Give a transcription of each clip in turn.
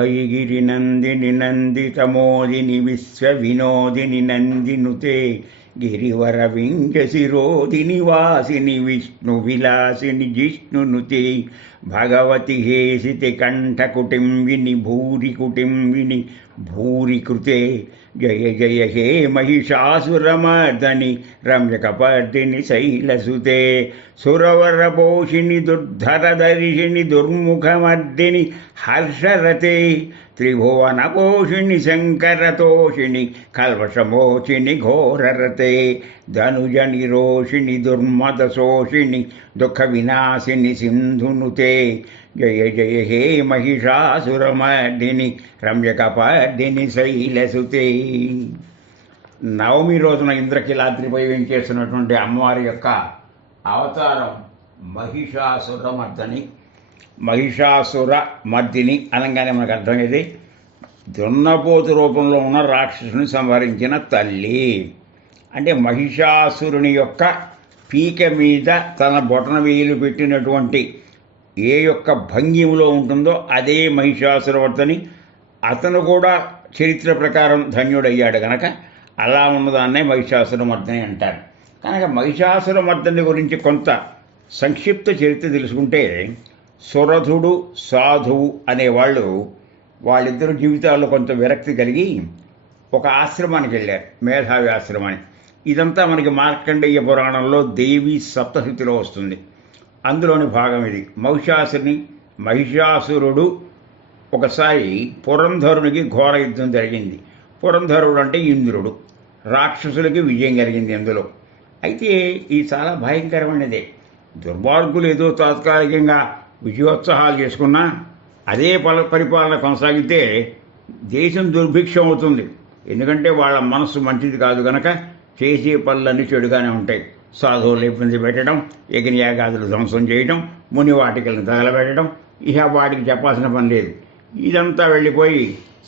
अयि गिरिनन्दि निनन्दितमोदि नि विश्वविनोदि గిరివర వింజశిరోదిని నివాసిని విష్ణు విలాసిని జిష్ణునుతే భగవతి హేసితి కంఠ కుటుంబిని భూరి కుటుంబిని భూరి కృతే. జయ జయ హే మహిషాసురమర్దని రమ్యకపర్దిని శైలసుతే. సురవరపోషిణి దుర్ధరదర్శిని దుర్ముఖమర్దిని హర్షరతే. త్రిభువనపోషిణి శంకరతోషిణి కల్వషమోషిణి ఘోరరతే ధనుజ నిరోషిణి దుర్మదశోషిణి దుఃఖ వినాశిని సింధునుతే జయ జయ హే మహిషాసురమర్దిని రమ్యకపర్దిని శైలసుతే నవమి రోజున ఇంద్రకిలాద్రిపై చేస్తున్నటువంటి అమ్మవారి యొక్క అవతారం మహిషాసురమర్దని మహిషాసుర మర్దిని అనగానే మనకు అర్థమైంది దున్నపోతు రూపంలో ఉన్న రాక్షసుని సంహరించిన తల్లి. అంటే మహిషాసురుని యొక్క పీక మీద తన బొటన వేలు పెట్టినటువంటి ఏ యొక్క భంగిములో ఉంటుందో అదే మహిషాసురవర్తని అతను కూడా చరిత్ర ప్రకారం ధన్యుడయ్యాడు కనుక అలా ఉన్నదాన్నే మహిషాసురమర్దని అంటారు. కనుక మహిషాసురమర్దని గురించి కొంత సంక్షిప్త చరిత్ర తెలుసుకుంటే సురధుడు సాధువు అనేవాళ్ళు వాళ్ళిద్దరు జీవితాల్లో కొంత విరక్తి కలిగి ఒక ఆశ్రమానికి వెళ్ళారు మేధావి ఆశ్రమానికి. ఇదంతా మనకి మార్కండేయ పురాణంలో దేవి సప్తశతిలో వస్తుంది. అందులోని భాగం ఇది. మహిషాసుని మహిషాసురుడు ఒకసారి పురంధరునికి ఘోర యుద్ధం జరిగింది. పురంధరుడు అంటే ఇంద్రుడు. రాక్షసులకి విజయం కలిగింది అందులో అయితే ఇది చాలా భయంకరమైనదే. దుర్మార్గులు ఏదో తాత్కాలికంగా విజయోత్సాహాలు చేసుకున్నా అదే పల పరిపాలన కొనసాగితే దేశం దుర్భిక్షం అవుతుంది. ఎందుకంటే వాళ్ళ మనస్సు మంచిది కాదు గనక చేసే పనులన్నీ చెడుగానే ఉంటాయి. సాధువులు ఇబ్బంది పెట్టడం యజ్ఞయాగాదులు ధ్వంసం చేయడం ముని వాటికలను తగలబెట్టడం ఇహ వాటికి చెప్పాల్సిన పని లేదు. ఇదంతా వెళ్ళిపోయి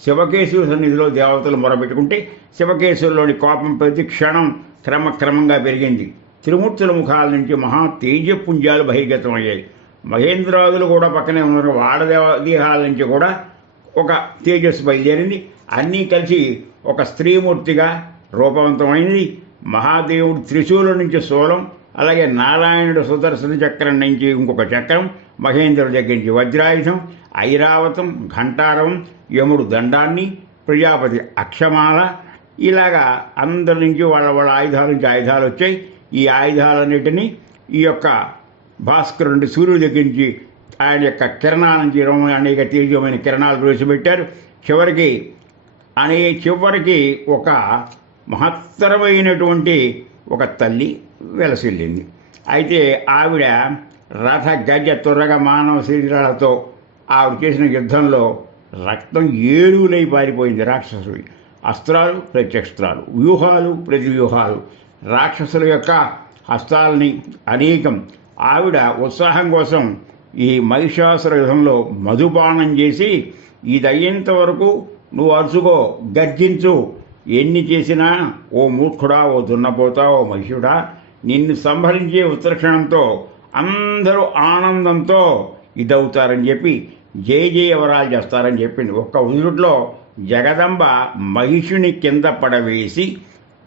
శివకేశవుల సన్నిధిలో దేవతలు మొరబెట్టుకుంటే శివకేశవుల్లోని కోపం ప్రతి క్షణం క్రమక్రమంగా పెరిగింది. త్రిమూర్తుల ముఖాల నుంచి మహా తేజపుంజాలు బహిర్గతం అయ్యాయి మహేంద్రాదులు కూడా పక్కనే ఉన్నారు. వాడదేవ దేహాల నుంచి కూడా ఒక తేజస్సు బయలుదేరింది. అన్నీ కలిసి ఒక స్త్రీమూర్తిగా రూపవంతమైంది. మహాదేవుడు త్రిశూలం నుంచి శూలం అలాగే నారాయణుడు సుదర్శన చక్రం నుంచి ఇంకొక చక్రం మహేంద్రుడి దగ్గర నుంచి వజ్రాయుధం ఐరావతం ఘంటారవం యముడు దండాన్ని ప్రజాపతి అక్షమాల. ఇలాగా అందరి నుంచి వాళ్ళ వాళ్ళ ఆయుధాల నుంచి ఆయుధాలు వచ్చాయి. ఈ ఆయుధాలన్నిటినీ ఈ యొక్క భాస్కరుడి సూర్యుడు దగ్గర ఆయన యొక్క కిరణాలను అనేక తేజమైన కిరణాలు ప్రవేశపెట్టారు. చివరికి అనే చివరికి ఒక మహత్తరమైనటువంటి ఒక తల్లి వెలసిల్లింది. అయితే ఆవిడ రథ గజ తురగ మానవ శరీరాలతో ఆవిడ చేసిన యుద్ధంలో రక్తం ఏరువులై పారిపోయింది రాక్షసుడి. అస్త్రాలు ప్రత్యస్త్రాలు వ్యూహాలు ప్రతివ్యూహాలు. రాక్షసుల యొక్క హస్తాలని అనేకం ఆవిడ ఉత్సాహం కోసం ఈ మహిషాసుర యుధంలో మధుపానం చేసి ఇది అయ్యేంత వరకు నువ్వు అరుచుకో గర్జించు. ఎన్ని చేసినా ఓ మూర్ఖుడా ఓ దున్నపోతా ఓ మహిషుడా. నిన్ను సంహరించే ఉత్తరక్షణంతో అందరూ ఆనందంతో ఇదవుతారని చెప్పి జయ జయవరాలు చేస్తారని చెప్పింది. ఒక్క ఉదురుట్లో జగదంబ మహిషుని కింద పడవేసి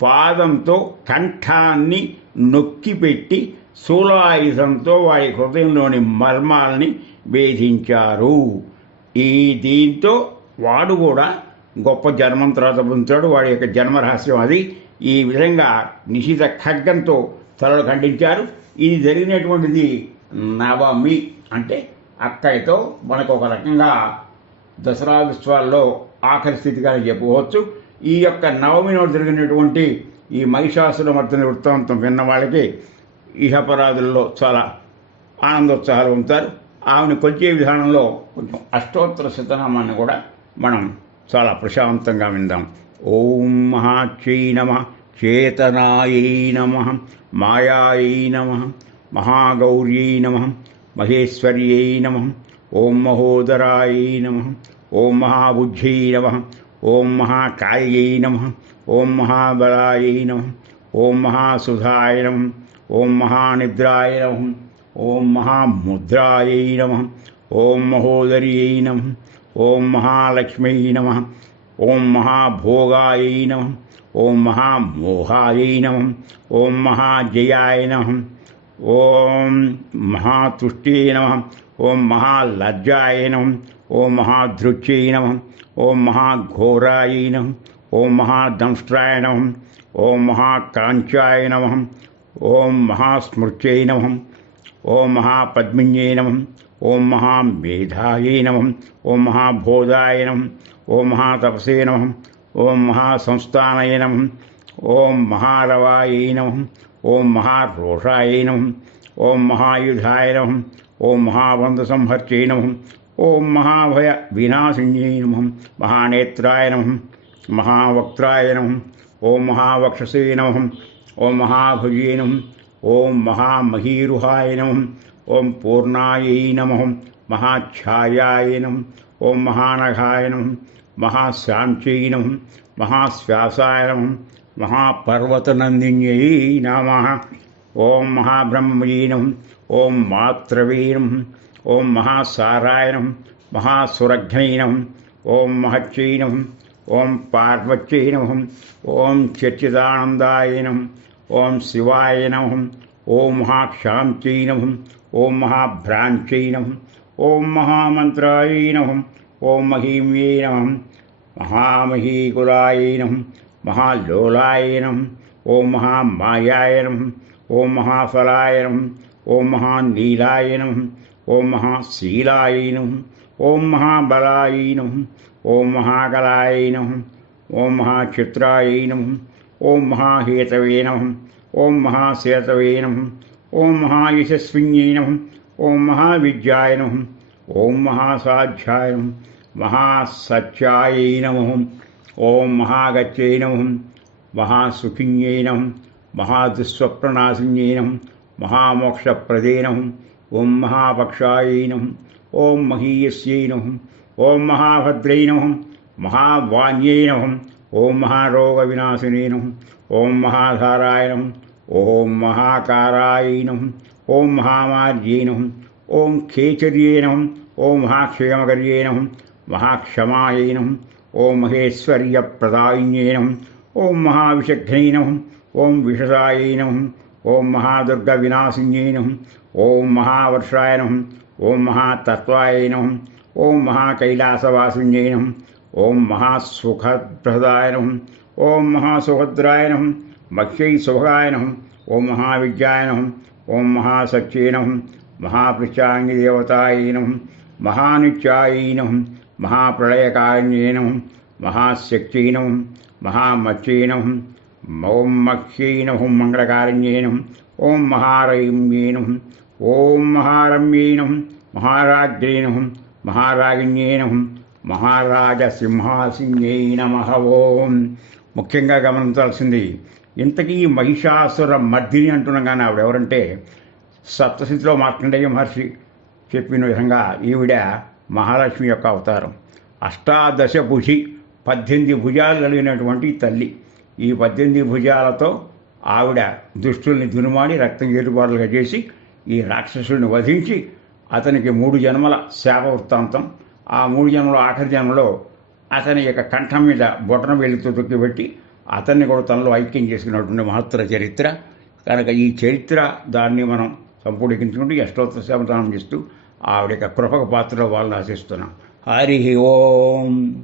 పాదంతో కంఠాన్ని నొక్కిపెట్టి శూలాయుధంతో వాడి హృదయంలోని మర్మాలని వేధించారు. ఈ దీంతో వాడు కూడా గొప్ప జన్మం తర్వాత పొందుతాడు వాడి యొక్క జన్మరహస్యం అది. ఈ విధంగా నిషిత ఖడ్గంతో తలలు ఖండించారు. ఇది జరిగినటువంటిది నవమి అంటే అక్కడితో మనకు ఒక రకంగా దసరా విశ్వాల్లో ఆఖరి స్థితిగా చెప్పుకోవచ్చు. ఈ యొక్క నవమి నాడు జరిగినటువంటి ఈ మహిషాసుల మధ్యన వృత్తాంతం విన్న వాళ్ళకి ఇహపరాధుల్లో చాలా ఆనందోత్సాహాలు ఉంటారు ఆమెను కొలిచే విధానంలో కొంచెం అష్టోత్తర శతనామాన్ని కూడా మనం చాలా ప్రశాంతంగా విందాం. ఓం మహాక్షై నమ చేతనాయై నమ మాయాయై నమ మహాగౌర్యై నమ మహేశ్వర్యై నమ ఓం మహోదరాయై నమ ఓం మహాబుద్ధ్యై నమ ఓం మహాకాయై నమ ఓం మహాబలాయై నమ ఓం మహాసుధాయ నమ. ఓం మహానిద్రాయ నమ ఓం మహాముద్రాయై నమ ఓం మహోదర్యై నమ ఓం మహాలక్ష్మీ నమ ఓం మహాభోగాయ నమ ఓం మహామోహాయ నమ ఓం మహాజయాయ నమ ఓం మహాతుష్ట్యై నమ ఓం మహాలజ్జాయ నమ ఓం మహాధృత్యై నమ ఓం మహాఘోరాయ నమ ఓం మహాదంష్ట్రాయ నమ ఓం మహాకాంచాయ నమ ఓం మహాస్మృత్యై నమ ఓం మహాపద్మిన్యై నమ ఓం మహామేధాయై నమ ఓం మహాబోధాయ నమ ఓం మహాతపసే నమ ఓం మహాసంస్థానయ నమ ఓం మహారవాయై నమ ఓం మహారోషాయ నమ ఓం మహాయుధాయ నమ ఓం మహాబంధసంహర్చై నమ ఓం మహాభయ వినాశిన్యై నమ మహానేత్రాయ నమ మహావక్త్రాయ నమ ఓం మహావక్షసే నమ ఓం మహాభుజే నమ ఓం మహామహీరుహాయ నమ ఓం పూర్ణాయై నమ మహాఛాయాయ నమ ఓం మహానఘాయ నమ మహాశాంత్యై నమ మహాశ్వాసాయ నమ మహాపర్వతనందిన్యై నమ ఓం మహాబ్రహ్మయీ నమ ఓం మాత్రవే నమ ఓం మహాసారాయ నమ మహాసురఘ్నై నమ ఓం మహచ్చై నమ ఓం పార్వత్యై నమ ఓం చర్చిదానందాయ నమ ఓం శివాయ నమ ఓం మహాక్షాంత్యై నమ ఓం మహాభ్రాంత్యై నమ ఓం మహామంత్రాయ నమ ఓం మహీమ్యై నమ మహామహీకులాయ నమ మహాలోలాయ నమ ఓం మహామాయాయ నమ ఓం మహాఫలాయ నమ ఓం మహానీలాయ నమ ఓం మహాశీలాయ నమ ఓం మహాబలాయ నమ ఓం మహాకలాయ నమ ఓం మహాచిత్రాయ నమ ఓం మహాహేతవే నమ ఓం మహాసేతవే నమ ఓం మహాయశస్విన్యై నమ ఓం మహావిద్యాయ నమ ఓం మహాసాధ్యాయ నమ మహాసత్యాయై నమ ఓం మహాగత్యై నమ మహాసుఖిన్యై నమ మహాదుస్వప్ననాశిన్యై నమ మహామోక్షప్రదే నమ ఓం మహాపక్షాయై నమ ఓం మహీయస్యై నమ ఓం మహాభద్రై నమ మహావాణ్యై నమ ఓం మహారోగవినాశినే నమ ఓం మహాధారాయ నమ ఓం మహాకారాయ నమ ఓం మహామార్యై నమ ఓం ఖేచర్యే నమ ఓం మహాక్షేమకర్యే నమ మహాక్షమాయై నమ ఓం మహేశ్వర్యప్రదాయిన్యే నమ ఓం మహావిషఘ్నై నమ ఓం విషదాయై నమ ఓం మహాదుర్గవినాశిన్యై నమ ఓం మహావర్షాయ నమ ఓం మహాతత్వాయ నమ ఓం మహాకైలాసవాసిన్యై నమ ఓం మహాసుఖప్రదాయ నమ ఓం మహాసుభద్రాయ నమ మఖ్యై శుభగాయ నమ ఓం మహావిద్యాయ నమ ఓం మహాసత్యై నమ మహాపృచ్ఛాంగిదేవతాయ నమ మహానిత్యాయ నమ మహాప్రళయకారణ్యే నమ మహాశక్త్యై నమ మహామత్యై నమ ఓం మఖ్యై నమ మంగళకారణ్యే నమ ఓం మహారమ్యే నమ ఓం మహారమ్యే నమ మహారాజ్ఞే నమ మహారాగిణ్యే నమ మహారాజసింహాసిన్యై నమ ఓం ముఖ్యంగా గమనించాల్సింది ఇంతకీ మహిషాసుర మర్దిని అంటున్నాం కానీ ఆవిడ ఎవరంటే సప్తశితిలో మార్కండేయ మహర్షి చెప్పిన విధంగా ఈవిడ మహాలక్ష్మి యొక్క అవతారం. అష్టాదశ భుజి పద్దెనిమిది భుజాలు కలిగినటువంటి తల్లి. ఈ పద్దెనిమిది భుజాలతో ఆవిడ దుష్టుల్ని దునుమాడి రక్తం ఏటుబాటులుగా చేసి ఈ రాక్షసుల్ని వధించి అతనికి మూడు జన్మల శాప వృత్తాంతం. ఆ మూడు జన్మల ఆఖరి జన్మలో అతని యొక్క కంఠం మీద బొటన వెలుతూ తొక్కిపెట్టి అతన్ని కూడా తనలో ఐక్యం చేసుకున్నటువంటి మహత్తర చరిత్ర. కనుక ఈ చరిత్ర దాన్ని మనం సంపూర్ణించుకుంటూ అష్టోత్తర సేవదానం చేస్తూ ఆవిడ యొక్క కృపక పాత్రలో వాళ్ళని ఆశిస్తున్నాం. హరి ఓం.